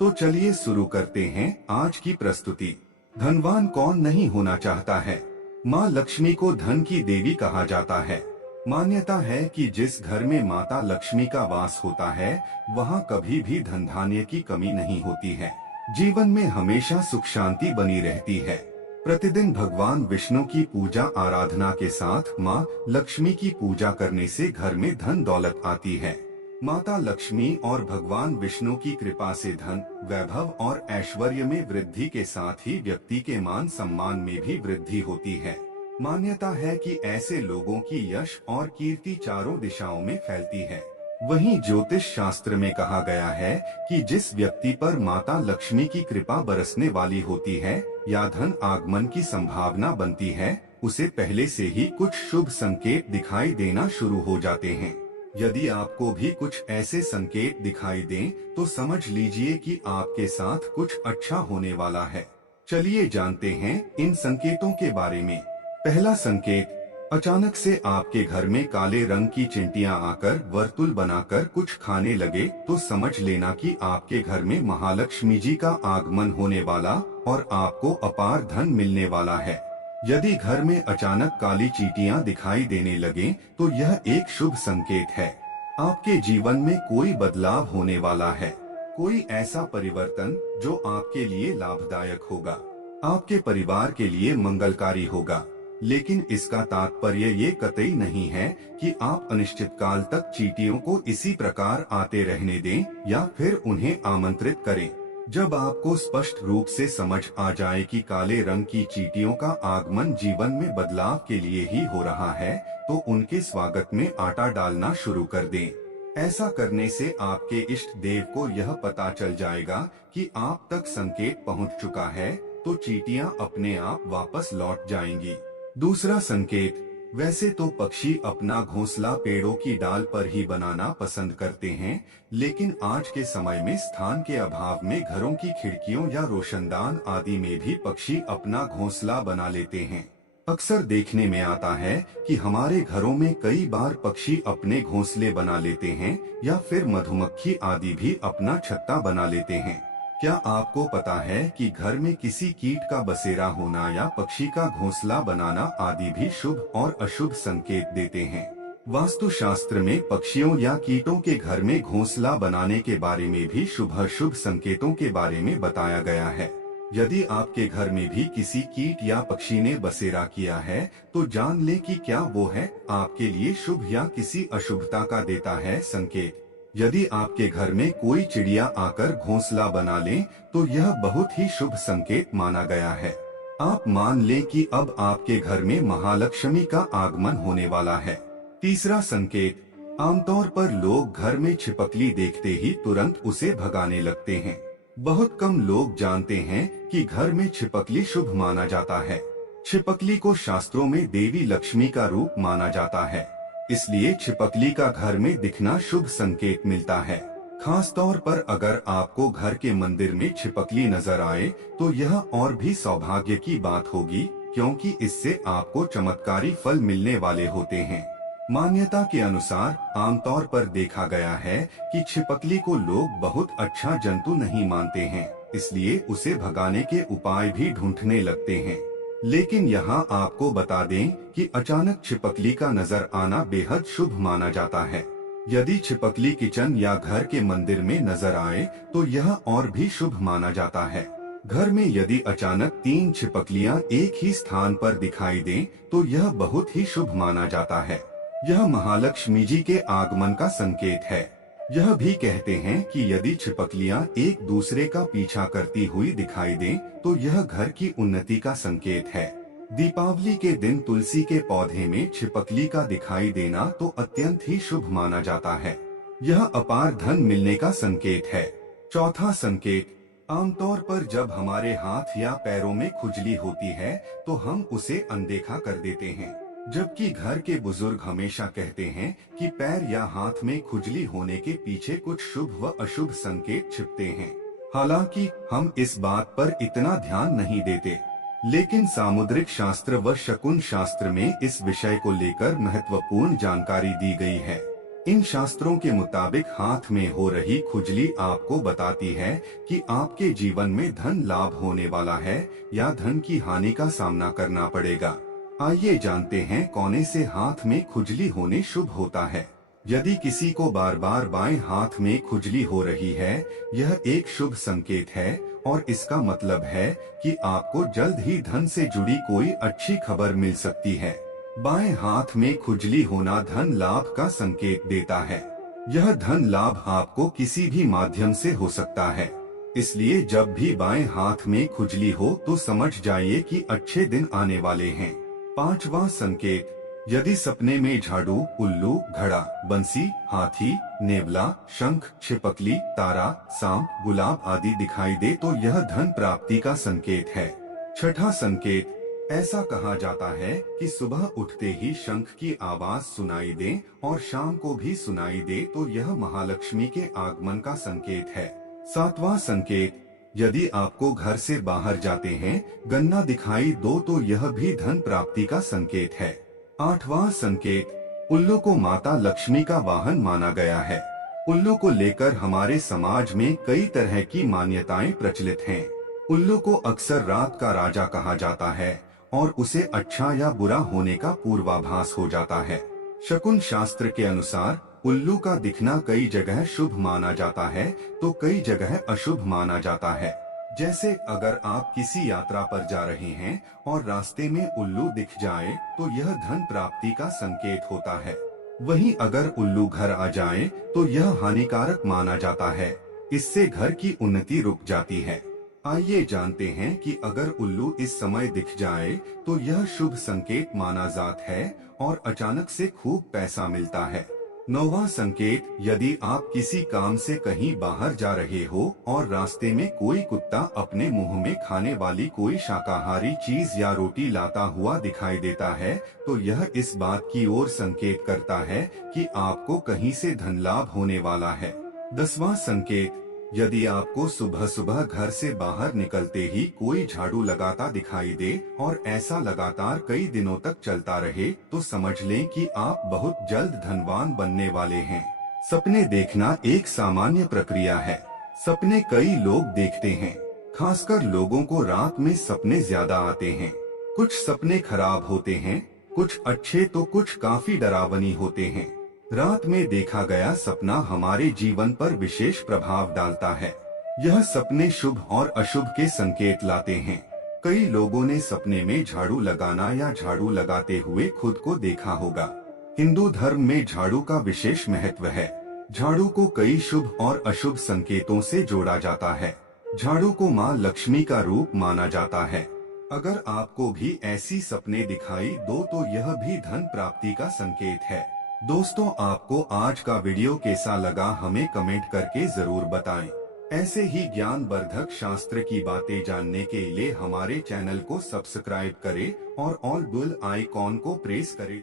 तो चलिए शुरू करते हैं आज की प्रस्तुति। धनवान कौन नहीं होना चाहता है। माँ लक्ष्मी को धन की देवी कहा जाता है। मान्यता है कि जिस घर में माता लक्ष्मी का वास होता है वहाँ कभी भी धन धान्य की कमी नहीं होती है। जीवन में हमेशा सुख शांति बनी रहती है। प्रतिदिन भगवान विष्णु की पूजा आराधना के साथ माँ लक्ष्मी की पूजा करने से घर में धन दौलत आती है। माता लक्ष्मी और भगवान विष्णु की कृपा से धन, वैभव और ऐश्वर्य में वृद्धि के साथ ही व्यक्ति के मान सम्मान में भी वृद्धि होती है। मान्यता है कि ऐसे लोगों की यश और कीर्ति चारों दिशाओं में फैलती है। वहीं ज्योतिष शास्त्र में कहा गया है कि जिस व्यक्ति पर माता लक्ष्मी की कृपा बरसने वाली होती है या धन आगमन की संभावना बनती है, उसे पहले से ही कुछ शुभ संकेत दिखाई देना शुरू हो जाते हैं। यदि आपको भी कुछ ऐसे संकेत दिखाई दें तो समझ लीजिए कि आपके साथ कुछ अच्छा होने वाला है। चलिए जानते हैं इन संकेतों के बारे में। पहला संकेत, अचानक से आपके घर में काले रंग की चिंटियां आकर वर्तुल बनाकर कुछ खाने लगे तो समझ लेना कि आपके घर में महालक्ष्मी जी का आगमन होने वाला और आपको अपार धन मिलने वाला है। यदि घर में अचानक काली चींटियां दिखाई देने लगे तो यह एक शुभ संकेत है। आपके जीवन में कोई बदलाव होने वाला है। कोई ऐसा परिवर्तन जो आपके लिए लाभदायक होगा, आपके परिवार के लिए मंगलकारी होगा। लेकिन इसका तात्पर्य ये कतई नहीं है कि आप अनिश्चित काल तक चींटियों को इसी प्रकार आते रहने दें या फिर उन्हें आमंत्रित करें। जब आपको स्पष्ट रूप से समझ आ जाए कि काले रंग की चींटियों का आगमन जीवन में बदलाव के लिए ही हो रहा है, तो उनके स्वागत में आटा डालना शुरू कर दें। ऐसा करने से आपके इष्ट देव को यह पता चल जाएगा कि आप तक संकेत पहुंच चुका है, तो चींटियां अपने आप वापस लौट जाएंगी। दूसरा संकेत, वैसे तो पक्षी अपना घोंसला पेड़ों की डाल पर ही बनाना पसंद करते हैं, लेकिन आज के समय में स्थान के अभाव में घरों की खिड़कियों या रोशनदान आदि में भी पक्षी अपना घोंसला बना लेते हैं। अक्सर देखने में आता है कि हमारे घरों में कई बार पक्षी अपने घोंसले बना लेते हैं या फिर मधुमक्खी आदि भी अपना छत्ता बना लेते हैं। क्या आपको पता है कि घर में किसी कीट का बसेरा होना या पक्षी का घोंसला बनाना आदि भी शुभ और अशुभ संकेत देते हैं। वास्तु शास्त्र में पक्षियों या कीटों के घर में घोंसला बनाने के बारे में भी शुभ अशुभ संकेतों के बारे में बताया गया है। यदि आपके घर में भी किसी कीट या पक्षी ने बसेरा किया है तो जान ले कि क्या वो है आपके लिए शुभ या किसी अशुभता का देता है संकेत। यदि आपके घर में कोई चिड़िया आकर घोंसला बना ले तो यह बहुत ही शुभ संकेत माना गया है। आप मान लें कि अब आपके घर में महालक्ष्मी का आगमन होने वाला है। तीसरा संकेत, आमतौर पर लोग घर में छिपकली देखते ही तुरंत उसे भगाने लगते हैं। बहुत कम लोग जानते हैं कि घर में छिपकली शुभ माना जाता है। छिपकली को शास्त्रों में देवी लक्ष्मी का रूप माना जाता है, इसलिए छिपकली का घर में दिखना शुभ संकेत मिलता है। खास तौर पर अगर आपको घर के मंदिर में छिपकली नजर आए तो यह और भी सौभाग्य की बात होगी, क्योंकि इससे आपको चमत्कारी फल मिलने वाले होते हैं। मान्यता के अनुसार आमतौर पर देखा गया है कि छिपकली को लोग बहुत अच्छा जंतु नहीं मानते हैं, इसलिए उसे भगाने के उपाय भी ढूंढने लगते हैं। लेकिन यहाँ आपको बता दें कि अचानक छिपकली का नजर आना बेहद शुभ माना जाता है। यदि छिपकली किचन या घर के मंदिर में नजर आए तो यह और भी शुभ माना जाता है। घर में यदि अचानक 3 छिपकलियां एक ही स्थान पर दिखाई दें तो यह बहुत ही शुभ माना जाता है। यह महालक्ष्मी जी के आगमन का संकेत है। यह भी कहते हैं कि यदि छिपकलियां एक दूसरे का पीछा करती हुई दिखाई दें तो यह घर की उन्नति का संकेत है। दीपावली के दिन तुलसी के पौधे में छिपकली का दिखाई देना तो अत्यंत ही शुभ माना जाता है। यह अपार धन मिलने का संकेत है। चौथा संकेत, आमतौर पर जब हमारे हाथ या पैरों में खुजली होती है तो हम उसे अनदेखा कर देते हैं, जबकि घर के बुजुर्ग हमेशा कहते हैं कि पैर या हाथ में खुजली होने के पीछे कुछ शुभ व अशुभ संकेत छिपते हैं। हालांकि हम इस बात पर इतना ध्यान नहीं देते, लेकिन सामुद्रिक शास्त्र व शकुन शास्त्र में इस विषय को लेकर महत्वपूर्ण जानकारी दी गई है। इन शास्त्रों के मुताबिक हाथ में हो रही खुजली आपको बताती है कि आपके जीवन में धन लाभ होने वाला है या धन की हानि का सामना करना पड़ेगा। आइए जानते हैं कौन से हाथ में खुजली होने शुभ होता है। यदि किसी को बार बार बाएं हाथ में खुजली हो रही है, यह एक शुभ संकेत है और इसका मतलब है कि आपको जल्द ही धन से जुड़ी कोई अच्छी खबर मिल सकती है। बाएं हाथ में खुजली होना धन लाभ का संकेत देता है। यह धन लाभ आपको किसी भी माध्यम से हो सकता है, इसलिए जब भी बाएं हाथ में खुजली हो तो समझ जाइए कि अच्छे दिन आने वाले हैं। पांचवा संकेत, यदि सपने में झाड़ू, उल्लू, घड़ा, बंसी, हाथी, नेवला, शंख, छिपकली, तारा, सांप, गुलाब आदि दिखाई दे तो यह धन प्राप्ति का संकेत है। छठा संकेत, ऐसा कहा जाता है कि सुबह उठते ही शंख की आवाज सुनाई दे और शाम को भी सुनाई दे तो यह महालक्ष्मी के आगमन का संकेत है। सातवां संकेत, यदि आपको घर से बाहर जाते हैं गन्ना दिखाई दो तो यह भी धन प्राप्ति का संकेत है। आठवां संकेत, उल्लू को माता लक्ष्मी का वाहन माना गया है। उल्लू को लेकर हमारे समाज में कई तरह की मान्यताएं प्रचलित हैं। उल्लू को अक्सर रात का राजा कहा जाता है और उसे अच्छा या बुरा होने का पूर्वाभास हो जाता है। शकुन शास्त्र के अनुसार उल्लू का दिखना कई जगह शुभ माना जाता है तो कई जगह अशुभ माना जाता है। जैसे अगर आप किसी यात्रा पर जा रहे हैं और रास्ते में उल्लू दिख जाए तो यह धन प्राप्ति का संकेत होता है। वहीं अगर उल्लू घर आ जाए तो यह हानिकारक माना जाता है, इससे घर की उन्नति रुक जाती है। आइए जानते हैं कि अगर उल्लू इस समय दिख जाए तो यह शुभ संकेत माना जाता है और अचानक से खूब पैसा मिलता है। नौवां संकेत, यदि आप किसी काम से कहीं बाहर जा रहे हो और रास्ते में कोई कुत्ता अपने मुंह में खाने वाली कोई शाकाहारी चीज या रोटी लाता हुआ दिखाई देता है तो यह इस बात की ओर संकेत करता है कि आपको कहीं से धन लाभ होने वाला है। 10वां संकेत, यदि आपको सुबह सुबह घर से बाहर निकलते ही कोई झाड़ू लगाता दिखाई दे और ऐसा लगातार कई दिनों तक चलता रहे तो समझ लें कि आप बहुत जल्द धनवान बनने वाले हैं। सपने देखना एक सामान्य प्रक्रिया है। सपने कई लोग देखते हैं, खासकर लोगों को रात में सपने ज्यादा आते हैं। कुछ सपने खराब होते हैं, कुछ अच्छे तो कुछ काफी डरावनी होते हैं। रात में देखा गया सपना हमारे जीवन पर विशेष प्रभाव डालता है। यह सपने शुभ और अशुभ के संकेत लाते हैं। कई लोगों ने सपने में झाड़ू लगाना या झाड़ू लगाते हुए खुद को देखा होगा। हिंदू धर्म में झाड़ू का विशेष महत्व है। झाड़ू को कई शुभ और अशुभ संकेतों से जोड़ा जाता है। झाड़ू को मां लक्ष्मी का रूप माना जाता है। अगर आपको भी ऐसी सपने दिखाई दो तो यह भी धन प्राप्ति का संकेत है। दोस्तों, आपको आज का वीडियो कैसा लगा हमें कमेंट करके जरूर बताएं। ऐसे ही ज्ञानवर्धक शास्त्र की बातें जानने के लिए हमारे चैनल को सब्सक्राइब करें और ऑल बेल आइकॉन को प्रेस करें।